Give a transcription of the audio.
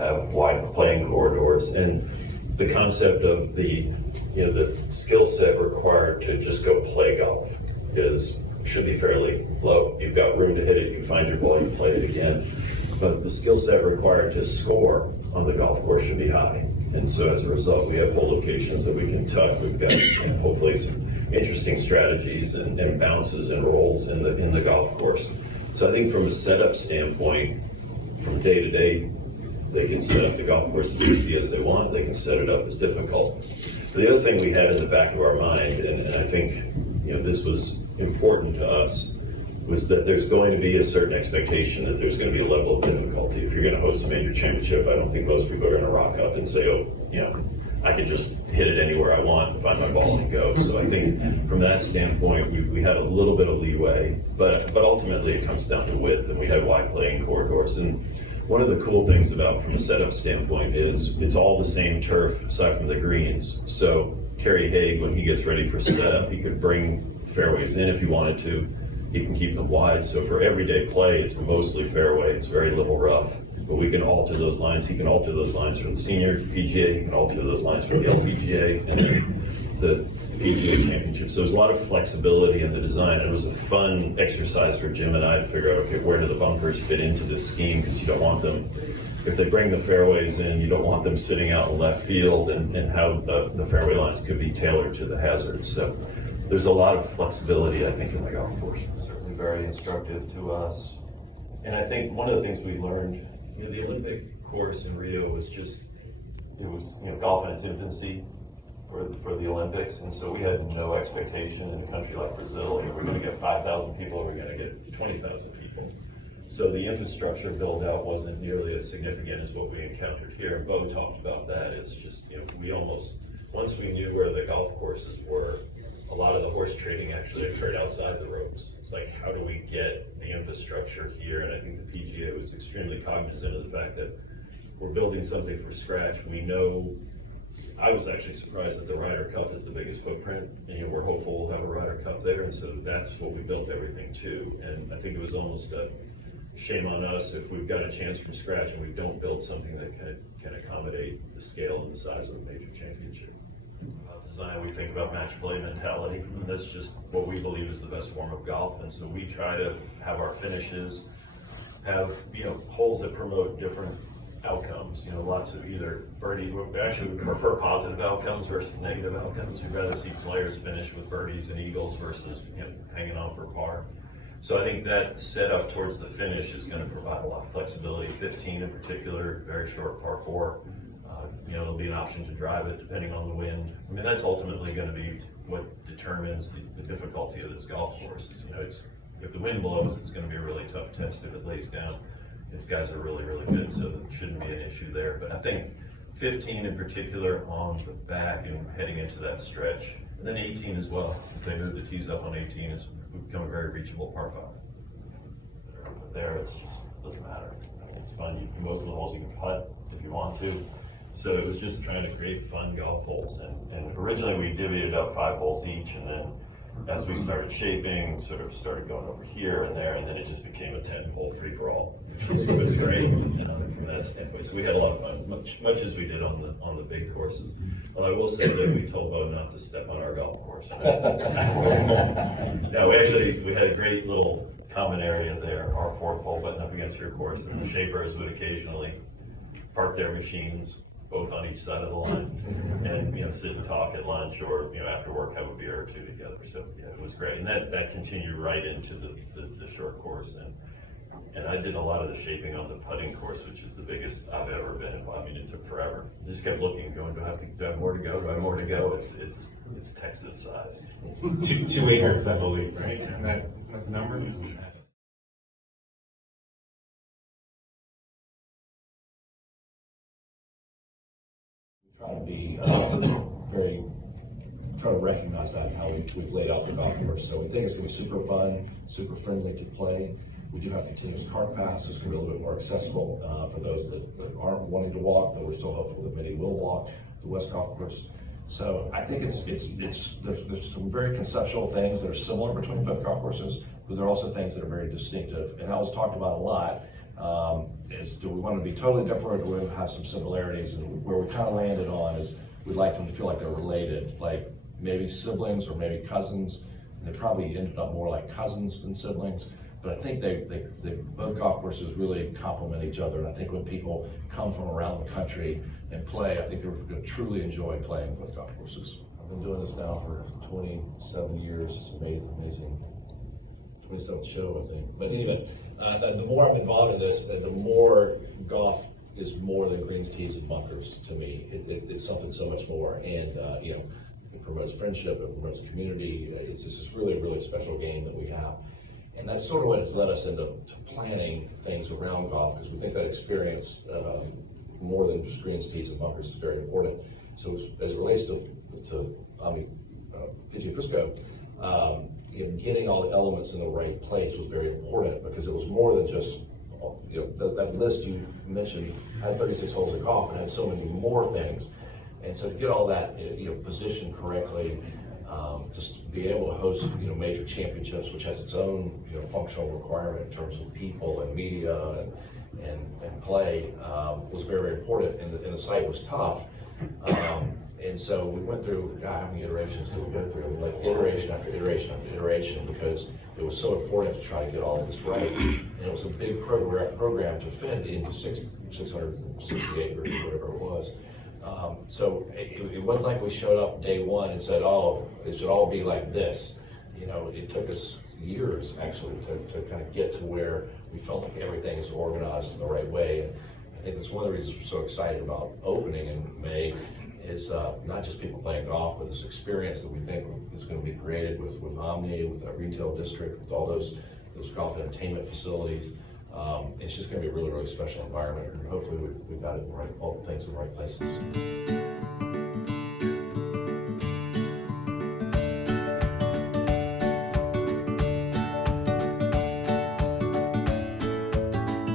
have wide playing corridors, and the concept of the skill set required to just go play golf should be fairly low. You've got room to hit it, you find your ball, you play it again. But the skill set required to score on the golf course should be high. And so as a result, we have hole locations that we can tuck. We've got hopefully some interesting strategies and bounces and rolls in the golf course. So I think from a setup standpoint, from day to day, they can set up the golf course as easy as they want. They can set it up as difficult. The other thing we had in the back of our mind, and I think this was important to us, was that there's going to be a certain expectation that there's going to be a level of difficulty. If you're going to host a major championship, I don't think most people are going to rock up and say, I can just hit it anywhere I want, find my ball and go. So I think from that standpoint, we had a little bit of leeway, but ultimately it comes down to width, and we had wide playing corridors. And one of the cool things from a setup standpoint is it's all the same turf aside from the greens. So Kerry Haig, when he gets ready for setup, he could bring fairways in if he wanted to. He can keep them wide. So for everyday play, it's mostly fairway. It's very little rough. But we can alter those lines. He can alter those lines from the senior PGA. He can alter those lines from the LPGA and then the PGA Championship. So there's a lot of flexibility in the design. It was a fun exercise for Jim and I to figure out, okay, where do the bunkers fit into this scheme? Because you don't want them, if they bring the fairways in, you don't want them sitting out in left field, and how the fairway lines could be tailored to the hazards. So there's a lot of flexibility, I think, in the golf course. Certainly very instructive to us. And I think one of the things we learned, the Olympic course in Rio was golf in its infancy for the Olympics, and so we had no expectation in a country like Brazil, we're going to get 5,000 people, or we're going to get 20,000 people. So the infrastructure build out wasn't nearly as significant as what we encountered here. And Beau talked about that. It's just, we almost, once we knew where the golf courses were, a lot of the horse trading actually occurred outside the ropes. It's like, how do we get the infrastructure here? And I think the PGA was extremely cognizant of the fact that we're building something from scratch. We know, I was actually surprised that the Ryder Cup is the biggest footprint, and we're hopeful we'll have a Ryder Cup there, and so that's what we built everything to. And I think it was almost a shame on us if we've got a chance from scratch and we don't build something that can accommodate the scale and the size of a major championship. Design, we think about match play mentality, and that's just what we believe is the best form of golf. And so we try to have our finishes have holes that promote different outcomes. Lots of either birdie. We actually prefer positive outcomes versus negative outcomes. We'd rather see players finish with birdies and eagles versus hanging on for par. So I think that setup towards the finish is going to provide a lot of flexibility. 15 in particular, very short par 4. There'll be an option to drive it depending on the wind. I mean, that's ultimately going to be what determines the difficulty of this golf course. If the wind blows, it's going to be a really tough test. If it lays down, these guys are really, really good, so it shouldn't be an issue there. But I think 15 in particular on the back and heading into that stretch, and then 18 as well. If they move the tees up on 18, it's become a very reachable par 5. There, it doesn't matter. It's fun. Most of the holes you can putt if you want to. So it was just trying to create fun golf holes. And originally we divvied up 5 holes each, and then as we started shaping, sort of started going over here and there, and then it just became a 10-hole free-for-all, which was great from that standpoint. So we had a lot of fun, much as we did on the big courses. Well, I will say that we told Beau not to step on our golf course. No, we had a great little common area there, our 4th hole button up against your course, and the shapers would occasionally park their machines both on each side of the line, and sit and talk at lunch, or after work have a beer or two together. So it was great, and that continued right into the short course, and I did a lot of the shaping on the putting course, which is the biggest I've ever been in. I mean, it took forever. Just kept looking, going, do I have more to go? Do I have more to go? It's Texas size. 2 acres, I believe, right? Isn't that the number? Try to be try to recognize that in how we've laid out the golf course. So we think it's going to be super fun, super friendly to play. We do have continuous cart paths, so it's going to be a little bit more accessible for those that aren't wanting to walk, but we're still hopeful that many will walk the West Golf Course. So I think there's some very conceptual things that are similar between both golf courses, but there are also things that are very distinctive. And that was talked about a lot Is do we want to be totally different, or do we have some similarities? And where we kind of landed on is we'd like them to feel like they're related, like maybe siblings or maybe cousins. And they probably ended up more like cousins than siblings. But I think they both golf courses really complement each other. And I think when people come from around the country and play, I think they're going to truly enjoy playing both golf courses. I've been doing this now for 27 years. It's amazing. 27th show, I think. But anyway, the more I'm involved in this, the more golf is more than greens, tees, and bunkers to me. It's something so much more. And, it promotes friendship, it promotes community. It's this really, really special game that we have. And that's sort of what has led us into planning things around golf, because we think that experience, more than just greens, tees, and bunkers, is very important. So as it relates to Omni PGA Frisco, getting all the elements in the right place was very important, because it was more than just, that list you mentioned had 36 holes of golf and had so many more things. And so to get all that, positioned correctly, just to be able to host, major championships, which has its own, functional requirement in terms of people and media and play, was very important. And the site was tough. And so we went through, how many iterations did we go through? Like iteration after iteration after iteration, because it was so important to try to get all of this right. And it was a big program to fit into 660 acres, whatever it was. So it wasn't like we showed up day one and said, oh, it should all be like this. It took us years actually to kind of get to where we felt like everything is organized in the right way. And I think that's one of the reasons we're so excited about opening in May, is not just people playing golf, but this experience that we think is going to be created with Omni, with our retail district, with all those golf entertainment facilities. It's just going to be a really, really special environment, and hopefully we've got it in all the things in the right places.